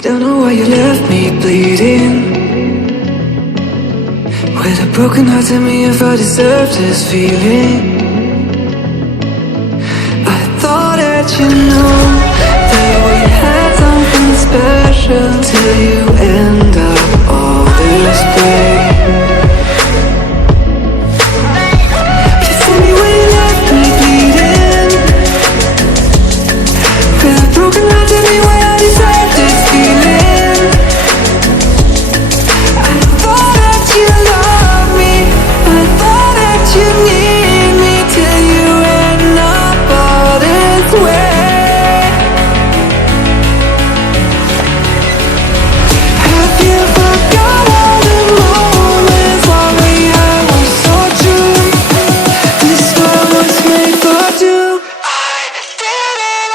Don't know why you left me bleeding. With a broken heart, tell me if I deserve this feeling. I thought that you know that we had something special till you end up all this way. You tell me when you left me bleeding. With a broken heart, tell me why I deserve this feeling. I thought that you loved me, I thought that you need me till you end up all this way. Have you forgot all the moments while we had was so true? This world was made for two. I did it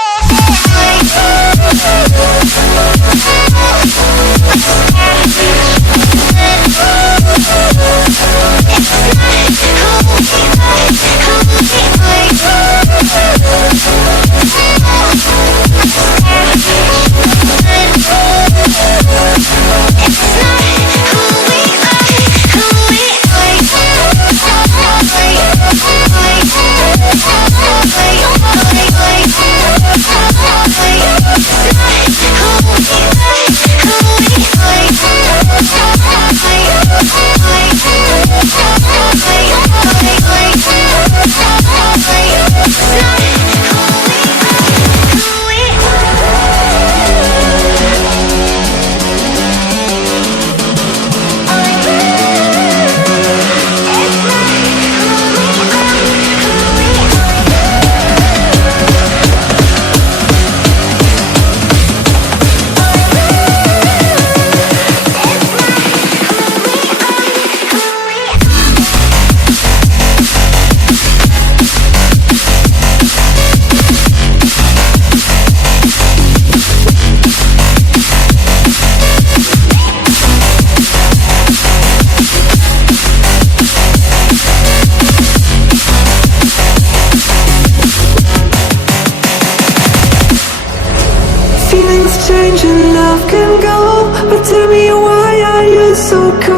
Feelings change and love can go, but tell me why are you so cold?